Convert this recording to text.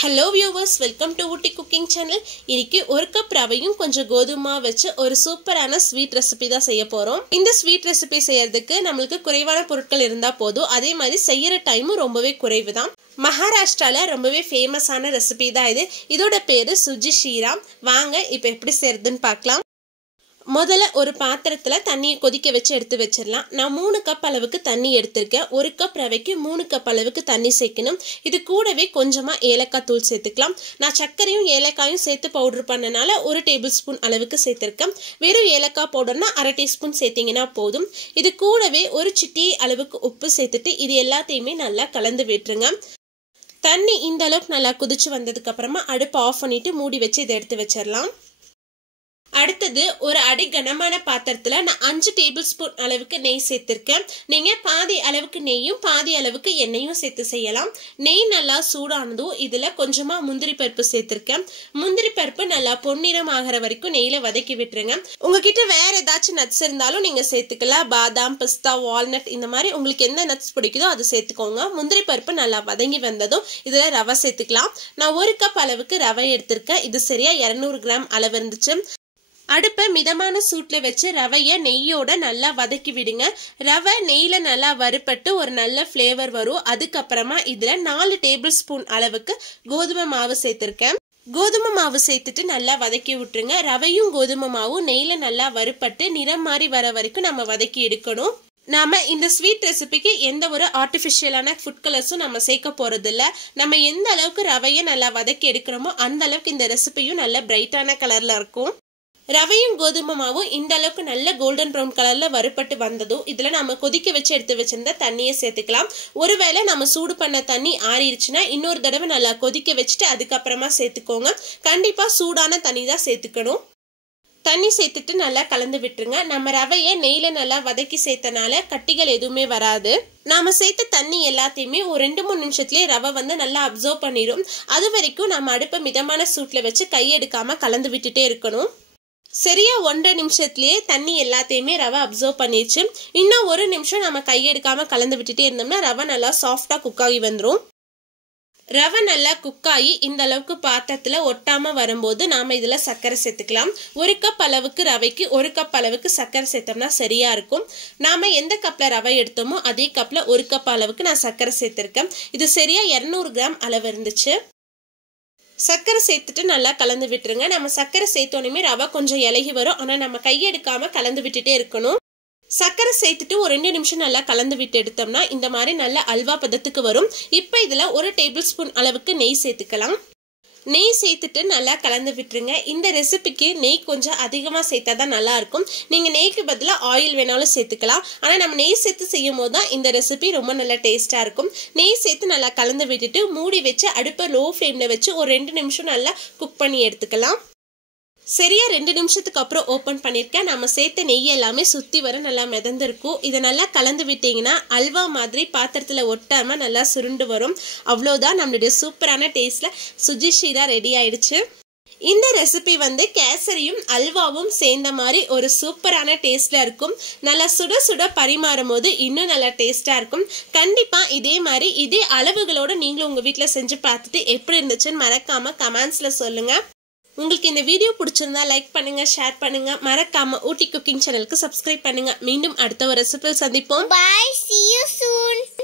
Hello viewers, welcome to Ooty Cooking Channel. இன்னைக்கு ஒரு cup ரவையும் கொஞ்சம் கோதுமை வச்சு ஒரு சூப்பரான ஸ்வீட் ரெசிபி தான் செய்ய போறோம். இந்த ஸ்வீட் ரெசிபி செய்யிறதுக்கு நமக்கு குறைவான பொருட்கள் இருந்தா போதும். அதே மாதிரி செய்யற டைமும் ரொம்பவே குறைவுதான். மகாராஷ்டிரால ரொம்பவே ஃபேமஸான ரெசிபி தான் இது. இதோட பேரு சுஜி ஷீரா. வாங்க இப்போ எப்படி செய்யறதுன்னு பார்க்கலாம். முதல்ல ஒரு பாத்திரத்துல தண்ணியை கொதிக்க வச்சு எடுத்து வச்சிடலாம். நான் 3 கப் அளவுக்கு தண்ணி எடுத்திருக்கேன். 1 கப் ரவைக்கு 3 கப் அளவுக்கு தண்ணி சேர்க்கணும். இது கூடவே கொஞ்சமா ஏலக்காய் தூள் சேர்த்துக்கலாம். நான் சர்க்கரையும் ஏலக்காயும் சேர்த்து பவுடர் பண்ணனால 1 டேபிள் ஸ்பூன் அளவுக்கு சேர்த்திருக்கேன். வெறும் ஏலக்காய் பவுடர்னா 1/2 டீஸ்பூன் சேர்த்தீங்கன்னா போதும். இது கூடவே ஒரு சிட்டிகை அளவுக்கு உப்பு சேர்த்துட்டு இது எல்லாத்தையுமே நல்லா கலந்து விட்டுருங்க. தண்ணி இந்த அளவுக்கு நல்லா கொதிச்சு வந்ததுக்கு அப்புறமா அடுப்பு ஆஃப் பண்ணிட்டு மூடி வச்சு இதை எடுத்து வச்சிடலாம். அடுத்தது ஒரு அடி கனமான பாத்திரத்துல நான் 5 டேபிள் ஸ்பூன் அளவுக்கு நெய் சேர்த்திருக்கேன். நீங்க பாதி அளவுக்கு நெய்யும் பாதி அளவுக்கு எண்ணெயும் சேர்த்து செய்யலாம். நெய் நல்லா சூடானதும் இதுல கொஞ்சமா முந்திரி பருப்பு சேர்த்திருக்கேன். முந்திரி பருப்பு நல்லா பொன்னிறம் ஆகிற வரைக்கும் நெய்ல வதக்கி விட்டுருங்க. உங்ககிட்ட வேற ஏதாச்சும் நட்ஸ் இருந்தாலும் நீங்க சேர்த்துக்கலாம். பாதாம், பிஸ்தா, வால்நட் இந்த மாதிரி உங்களுக்கு எந்த நட்ஸ் பிடிக்குதோ அது சேர்த்துக்கோங்க. முந்திரி பருப்பு நல்லா வதங்கி வந்ததும் இதுல ரவை சேர்த்துக்கலாம். நான் 1 கப் அளவுக்கு ரவை எடுத்திருக்கேன். இது சரியா 200 கிராம் அளவு இருந்துச்சு. அடுப்பை மிதமான சூட்டில் வச்சு ரவையை நெய்யோட நல்லா வதக்கி விடுங்க. ரவை நெய்யில் நல்லா வறுபட்டு ஒரு நல்ல ஃப்ளேவர் வரும். அதுக்கப்புறமா இதில் 4 டேபிள் ஸ்பூன் அளவுக்கு கோதுமை மாவு சேர்த்துருக்கேன். கோதுமை மாவு சேர்த்துட்டு நல்லா வதக்கி விட்டுருங்க. ரவையும் கோதுமை மாவும் நெய்யில் நல்லா வறுபட்டு நிறம் மாறி வர வரைக்கும் நம்ம வதக்கி எடுக்கணும். நாம இந்த ஸ்வீட் ரெசிபிக்கு எந்த ஒரு ஆர்டிஃபிஷியலான ஃபுட் கலர்ஸும் நம்ம சேர்க்க போறது இல்லை. நம்ம எந்த அளவுக்கு ரவையை நல்லா வதக்கி எடுக்கிறோமோ அந்த அளவுக்கு இந்த ரெசிபியும் நல்ல பிரைட்டான கலரில் இருக்கும். ரவையும் கோதுமை மாவும் இந்த அளவுக்கு நல்ல கோல்டன் ப்ரௌன் கலர்ல வறுபட்டு வந்ததும் இதுல நம்ம கொதிக்க வச்சு எடுத்து வச்சிருந்த தண்ணியை சேர்த்துக்கலாம். ஒருவேளை நம்ம சூடு பண்ண தண்ணி ஆறிடுச்சுன்னா இன்னொரு தடவை நல்லா கொதிக்க வச்சுட்டு அதுக்கப்புறமா சேர்த்துக்கோங்க. கண்டிப்பா சூடான தண்ணி தான் சேர்த்துக்கணும். தண்ணி சேர்த்துட்டு நல்லா கலந்து விட்டுருங்க. நம்ம ரவையை நெய்ல நல்லா வதக்கி சேர்த்தனால கட்டிகள் எதுவுமே வராது. நாம சேர்த்த தண்ணி எல்லாத்தையுமே ஒரு 2-3 நிமிஷத்துலயே ரவை வந்து நல்லா அப்சர்வ் பண்ணிடும். அது வரைக்கும் நம்ம அடுப்பை மிதமான சூட்ல வச்சு கையெடுக்காம கலந்து விட்டுட்டே இருக்கணும். சரியா 1.5 நிமிஷத்துலயே தண்ணி எல்லாத்தையுமே ரவை அப்சர்வ் பண்ணிடுச்சு. இன்னும் 1 நிமிஷம் நம்ம கையெடுக்காம கலந்து விட்டுட்டே இருந்தோம்னா ரவை நல்லா சாஃப்டா குக் ஆகி வந்துடும். ரவை நல்லா குக் ஆகி இந்த அளவுக்கு பாத்திரத்துல ஒட்டாம வரும்போது நாம இதுல சர்க்கரை சேர்த்துக்கலாம். 1 கப் அளவுக்கு ரவைக்கு 1 கப் அளவுக்கு சர்க்கரை சேர்த்தோம்னா சரியா இருக்கும். நாம எந்த கப்ல ரவை எடுத்தோமோ அதே கப்ல 1 கப் அளவுக்கு நான் சர்க்கரை சேர்த்திருக்கேன். இது சரியா 200 கிராம் அளவு இருந்துச்சு. சர்க்கரை சேர்த்துட்டு நல்லா கலந்து விட்டுருங்க. நம்ம சர்க்கரை சேர்த்தோன்னே ரவை கொஞ்சம் இலகி வரும். ஆனால் நம்ம கையெடுக்காம கலந்து விட்டுட்டே இருக்கணும். சர்க்கரை சேர்த்துட்டு ஒரு 2 நிமிஷம் நல்லா கலந்து விட்டு எடுத்தோம்னா இந்த மாதிரி நல்ல அல்வா பதத்துக்கு வரும். இப்போ இதில் 1 டேபிள் ஸ்பூன் அளவுக்கு நெய் சேர்த்துக்கலாம். நெய் சேர்த்துட்டு நல்லா கலந்து விட்டுருங்க. இந்த ரெசிபிக்கு நெய் கொஞ்சம் அதிகமாக சேர்த்தா தான் நல்லா இருக்கும். நீங்கள் நெய்க்கு பதிலாக ஆயில் வேணாலும் சேர்த்துக்கலாம். ஆனால் நம்ம நெய் சேர்த்து செய்யும் போது தான் இந்த ரெசிபி ரொம்ப நல்லா டேஸ்ட்டாக இருக்கும். நெய் சேர்த்து நல்லா கலந்து விட்டுட்டு மூடி வச்சு அடுப்பை லோ ஃப்ளேமில் வச்சு ஒரு 2 நிமிஷம் நல்லா குக் பண்ணி எடுத்துக்கலாம். சரியா 2 நிமிஷத்துக்கு அப்புறம் ஓப்பன் பண்ணியிருக்கேன். நம்ம சேர்த்த நெய் எல்லாமே சுற்றி வர நல்லா மிதந்திருக்கும். இதை நல்லா கலந்து விட்டீங்கன்னா அல்வா மாதிரி பாத்திரத்தில் ஒட்டாமல் நல்லா சுருண்டு வரும். அவ்வளோதான், நம்மளுடைய சூப்பரான டேஸ்ட்டில் சுஜி ஷீரா ரெடி ஆயிடுச்சு. இந்த ரெசிபி வந்து கேசரியும் அல்வாவும் சேர்ந்த மாதிரி ஒரு சூப்பரான டேஸ்ட்ல இருக்கும். நல்லா சுட சுட பரிமாறும் போது இன்னும் நல்லா டேஸ்டா இருக்கும். கண்டிப்பா இதே மாதிரி இதே அளவுகளோட நீங்களும் உங்க வீட்டில் செஞ்சு பார்த்துட்டு எப்படி இருந்துச்சுன்னு மறக்காம கமெண்ட்ஸ்ல சொல்லுங்க. உங்களுக்கு இந்த வீடியோ பிடிச்சிருந்தா லைக் பண்ணுங்க, ஷேர் பண்ணுங்க, மறக்காம ஊட்டி குக்கிங் சேனலுக்கு சப்ஸ்கிரைப் பண்ணுங்க. மீண்டும் அடுத்த ஒரு ரெசிபியில் சந்திப்போம். Bye, see you soon.